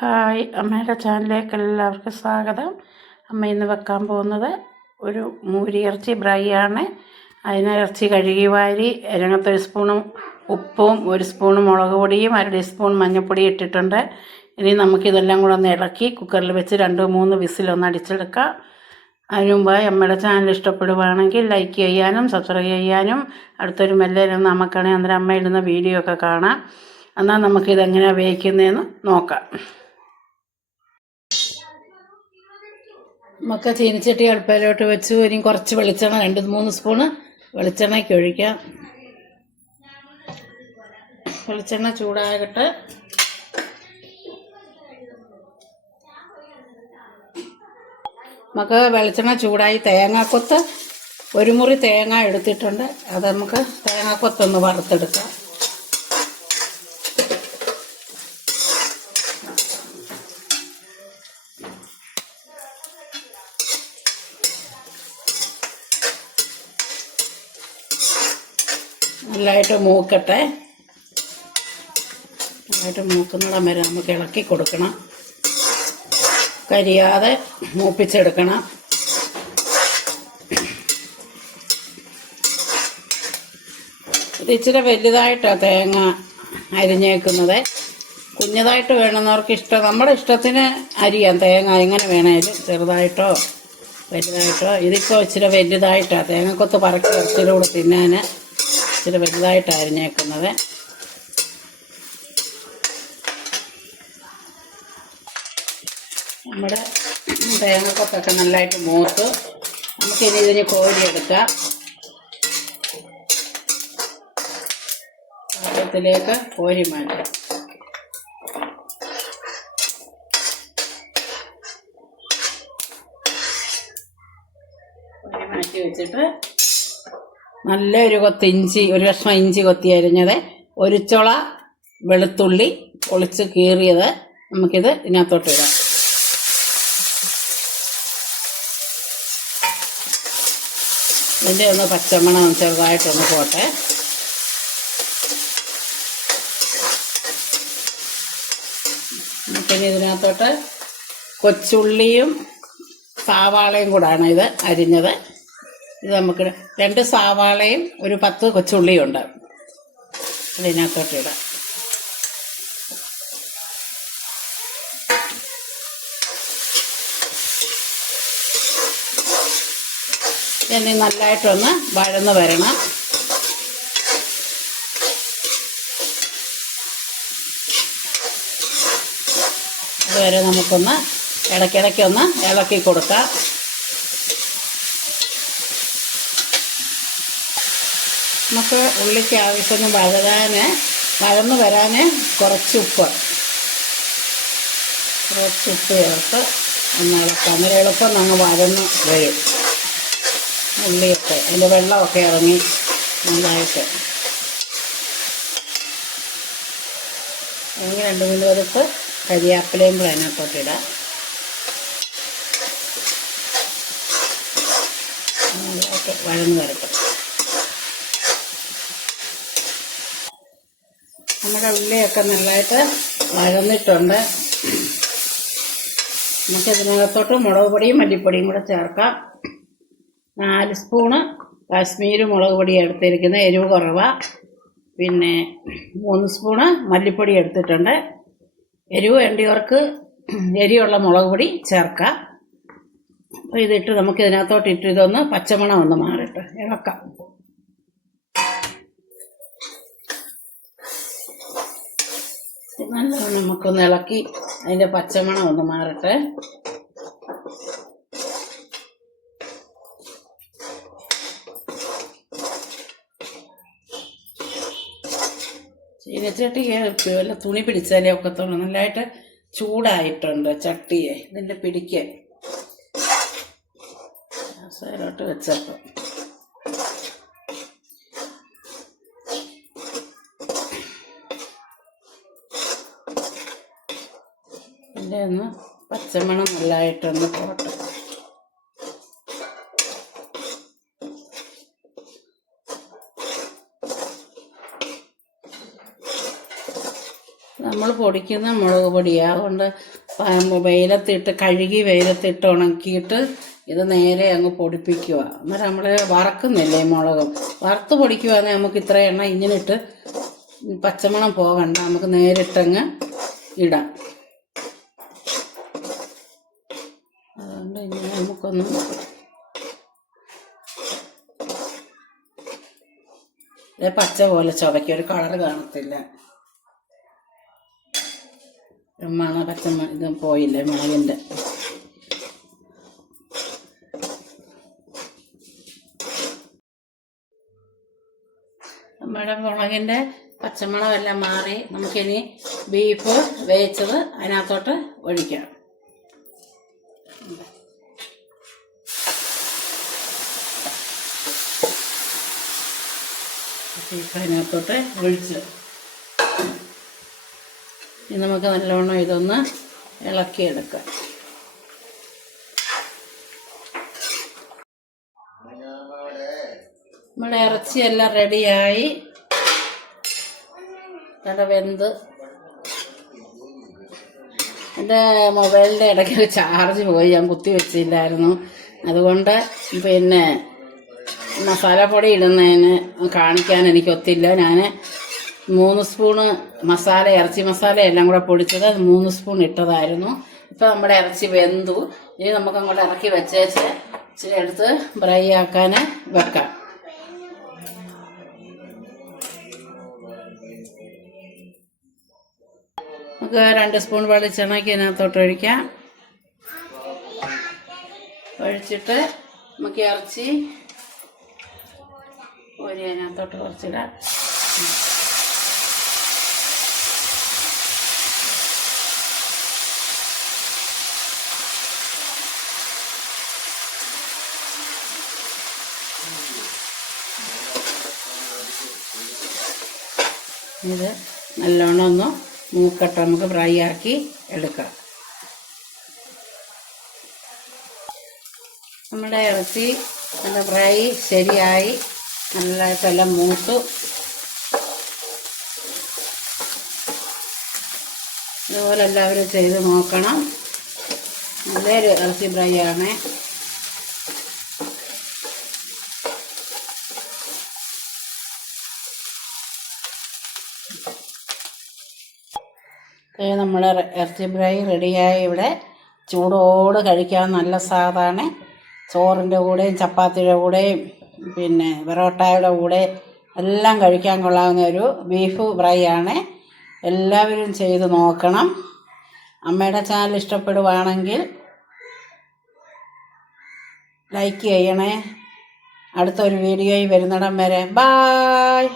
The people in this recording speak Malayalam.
ഹായ് അമ്മയുടെ ചാനലിലേക്ക് എല്ലാവർക്കും സ്വാഗതം. അമ്മ ഇന്ന് വെക്കാൻ പോകുന്നത് ഒരു മൂരിയിറച്ചി ബ്രൈ ആണ്. അതിന് ഇറച്ചി കഴുകി വാരി അതിനകത്ത് ഒരു സ്പൂണും ഉപ്പും ഒരു സ്പൂൺ മുളക് പൊടിയും അര ടീസ്പൂൺ മഞ്ഞൾപ്പൊടി ഇട്ടിട്ടുണ്ട്. ഇനി നമുക്കിതെല്ലാം കൂടെ ഒന്ന് ഇളക്കി കുക്കറിൽ വെച്ച് രണ്ട് മൂന്ന് വിസിലൊന്ന് അടിച്ചെടുക്കാം. അതിന് അമ്മയുടെ ചാനൽ ഇഷ്ടപ്പെടുവാണെങ്കിൽ ലൈക്ക് ചെയ്യാനും സബ്സ്ക്രൈബ് ചെയ്യാനും അടുത്തൊരു മെല്ലേലും നമുക്കാണെങ്കിൽ അന്നേരം അമ്മ ഇടുന്ന വീഡിയോ ഒക്കെ കാണാം. എന്നാൽ നമുക്കിതെങ്ങനെയാണ് ഉപയോഗിക്കുന്നതെന്ന് നോക്കാം. നമുക്ക് ചീനിച്ചട്ടി അടുപ്പയിലോട്ട് വെച്ച്. ഇനി കുറച്ച് വെളിച്ചെണ്ണ രണ്ട് മൂന്ന് സ്പൂണ് വെളിച്ചെണ്ണയ്ക്ക് ഒഴിക്കാം. വെളിച്ചെണ്ണ ചൂടാകട്ടെ. നമുക്ക് വെളിച്ചെണ്ണ ചൂടായി. തേങ്ങാക്കൊത്ത് ഒരു മുറി തേങ്ങ എടുത്തിട്ടുണ്ട്. അത് നമുക്ക് തേങ്ങാക്കൊത്തൊന്ന് വറുത്തെടുക്കാം. നല്ലതായിട്ട് മൂക്കട്ടെ. നന്നായിട്ട് മൂക്കുന്നിടം വരെ നമുക്ക് ഇളക്കി കൊടുക്കണം. കരിയാതെ മൂപ്പിച്ചെടുക്കണം. ഇത് ഇച്ചിരി വലുതായിട്ടാണ് തേങ്ങ അരിഞ്ഞേക്കുന്നത്. കുഞ്ഞതായിട്ട് വേണമെന്നവർക്ക് ഇഷ്ടം. നമ്മുടെ ഇഷ്ടത്തിന് അരിയാം. തേങ്ങ എങ്ങനെ വേണേലും ചെറുതായിട്ടോ വലുതായിട്ടോ. ഇതിപ്പോൾ ഇച്ചിരി വലുതായിട്ടാണ് തേങ്ങക്കൊത്ത് പറക്കി ഇറച്ചിലൂടെ തിന്നാൻ ഇച്ചിരി വലുതായിട്ട് അരിഞ്ഞേക്കുന്നത്. നമ്മുടെ തേങ്ങക്കൊത്തൊക്കെ നല്ലതായിട്ട് മൂത്ത്. നമുക്കിനി ഇതിന് കോരിയെടുക്കാം. പാത്രത്തിലേക്ക് കോരി മാറ്റാം. കോഴി മാറ്റി വെച്ചിട്ട് നല്ലൊരു കൊത്ത് ഇഞ്ചി ഒരു കഷ്ണം ഇഞ്ചി കൊത്തി അരിഞ്ഞത് ഒരു ചുള വെളുത്തുള്ളി പൊളിച്ച് കീറിയത് നമുക്കിത് ഇതിനകത്തോട്ട് ഇടാം. ഇതിന്റെ ഒന്ന് പച്ചമണം ചെറുതായിട്ടൊന്ന് പോട്ടെ. പിന്നെ ഇതിനകത്തോട്ട് കൊച്ചുള്ളിയും സവാളയും കൂടാണ് ഇത് അരിഞ്ഞത്. ഇത് നമുക്ക് രണ്ട് സവാളയും ഒരു പത്ത് കൊച്ചുള്ളിയും ഉണ്ട് അതിനകത്തോട്ട് ഇടാം ഇനി നല്ലതായിട്ടൊന്ന് വഴന്ന് വരണം. അതുവരെ നമുക്കൊന്ന് ഇടയ്ക്കിടയ്ക്കൊന്ന് ഇളക്കി കൊടുക്കാം. നമുക്ക് ഉള്ളിക്ക് ആവശ്യത്തിന് വഴകാൻ വഴന്ന് വരാൻ കുറച്ച് ഉപ്പ്. കുറച്ച് ഉപ്പ് ചേർത്ത് ഒന്ന് അങ്ങനെ എളുപ്പം നമ്മൾ വഴന്ന് വരും. ഉള്ളിയൊക്കെ അതിന്റെ വെള്ളമൊക്കെ ഇറങ്ങി നന്നായിട്ട്. ഇനി രണ്ട് മൂന്ന് പേർക്ക് കരിയാപ്പിലയും കൂടെ അതിനകത്തോട്ട് ഇടാം. നല്ലതായിട്ട് വഴന്ന് വരട്ടെ. നമ്മുടെ ഉള്ളിയൊക്കെ നല്ലതായിട്ട് വഴന്നിട്ടുണ്ട്. നമുക്ക് ഇതിനകത്തോട്ട് മുളക് പൊടിയും മല്ലിപ്പൊടിയും കൂടെ ചേർക്കാം. നാല് സ്പൂണ് കാശ്മീരി മുളക് പൊടി എടുത്തിരിക്കുന്നത് എരിവ് കുറവാണ് പിന്നെ മൂന്ന് സ്പൂണ് മല്ലിപ്പൊടി എടുത്തിട്ടുണ്ട്. എരിവ് വേണ്ടിയവർക്ക് എരിയുള്ള മുളക് പൊടി ചേർക്കാം. അപ്പോൾ ഇതിട്ട് നമുക്ക് ഇതിനകത്തോട്ട് ഇട്ട് ഇതൊന്ന് പച്ചമണം ഒന്ന് മാറിയിട്ട് ഇളക്കാം. നല്ലോണം നമുക്കൊന്ന് ഇളക്കി അതിന്റെ പച്ചമണം ഒന്ന് മാറട്ടെ. ചീനച്ചട്ടി വല്ല തുണി പിടിച്ചാലേ ഒക്കത്തുള്ളൂ നല്ലതായിട്ട് ചൂടായിട്ടുണ്ട് ചട്ടിയെ ഇതിന്റെ പിടിക്കാൻ സൈഡോട്ട് വെച്ചപ്പോൾ ഒന്ന് പച്ചമണം നല്ലതായിട്ടൊന്ന് പോട്ടെ. നമ്മൾ പൊടിക്കുന്ന മുളക് പൊടിയാണ് അതുകൊണ്ട് വെയിലത്തിട്ട് കഴുകി വെയിലത്തിട്ട് ഉണക്കിയിട്ട് ഇത് നേരെ അങ്ങ് പൊടിപ്പിക്കുക. അന്നേരം നമ്മൾ വറക്കുന്നില്ലേ മുളകും? വറുത്ത് പൊടിക്കുവാണെങ്കിൽ നമുക്ക് ഇത്ര എണ്ണ ഇങ്ങനെ ഇട്ട് പച്ചമണം പോകണ്ട. നമുക്ക് നേരിട്ടങ്ങ് ഇടാം. ഇത് പച്ച പോലെ ചുവയ്ക്ക് ഒരു കളർ കാണത്തില്ല. മണ പച്ച ഇത് പോയില്ലേ മുളകിന്റെ. നമ്മുടെ മുളകിന്റെ പച്ചമുളകെല്ലാം മാറി. നമുക്കിനി ബീഫ് വേവിച്ചത് അതിനകത്തോട്ട് ഒഴിക്കാം. അതിനകത്തോട്ട് ഒഴിച്ച്. ഇനി നമുക്ക് നല്ലവണ്ണം ഇതൊന്ന് ഇളക്കിയെടുക്കാം. നമ്മുടെ ഇറച്ചിയെല്ലാം റെഡിയായി. നല്ല വെന്ത്. എന്റെ മൊബൈലിന്റെ ഇടയ്ക്ക് ചാർജ് പോയി ഞാൻ കുത്തി വെച്ചില്ലായിരുന്നു. അതുകൊണ്ട് പിന്നെ മസാലപ്പൊടി ഇടുന്നതിന് കാണിക്കാൻ എനിക്ക് ഒത്തില്ല ഞാൻ മൂന്ന് സ്പൂണ് മസാല ഇറച്ചി മസാല എല്ലാം കൂടെ പൊടിച്ചത് മൂന്ന് സ്പൂൺ ഇട്ടതായിരുന്നു. ഇപ്പം നമ്മുടെ ഇറച്ചി വെന്തു. ഇനി നമുക്ക് അങ്ങോട്ട് ഇറക്കി വെച്ചേച്ച് ഇച്ചിരി എടുത്ത് ഫ്രൈ ആക്കാൻ വെക്കാം. നമുക്ക് രണ്ട് സ്പൂൺ വെളിച്ചെണ്ണയ്ക്ക് ഇതിനകത്തോട്ട് ഒഴിക്കാം. ഒഴിച്ചിട്ട് നമുക്ക് ഇറച്ചി ഒരു അതിനകത്തോട്ട് കുറച്ചിടാം. ഇത് നല്ലോണം ഒന്ന് മൂക്കട്ട നമുക്ക് ഫ്രൈ ആക്കി എടുക്കാം. നമ്മുടെ ഇറച്ചി നല്ല ഫ്രൈ ശരിയായി. നല്ലതായിട്ടെല്ലാം മൂത്തു. ഇതുപോലെ എല്ലാവരും ചെയ്ത് നോക്കണം. നല്ലൊരു ഇറച്ചി ഫ്രൈ ആണ്. നമ്മുടെ ഇറച്ചി ഫ്രൈ റെഡിയായി. ഇവിടെ ചൂടോട് കഴിക്കാൻ നല്ല സാധാണ്. ചോറിന്റെ കൂടെയും ചപ്പാത്തിയുടെ കൂടെയും പിന്നെ പൊറോട്ടയുടെ കൂടെ എല്ലാം കഴിക്കാൻ കൊള്ളാവുന്ന ഒരു ബീഫ് ഫ്രൈ ആണ്. എല്ലാവരും ചെയ്ത് നോക്കണം. അമ്മയുടെ ചാനൽ ഇഷ്ടപ്പെടുവാണെങ്കിൽ ലൈക്ക് ചെയ്യണേ. അടുത്തൊരു വീഡിയോയിൽ വരുന്നിടം വരെ. ബായ്!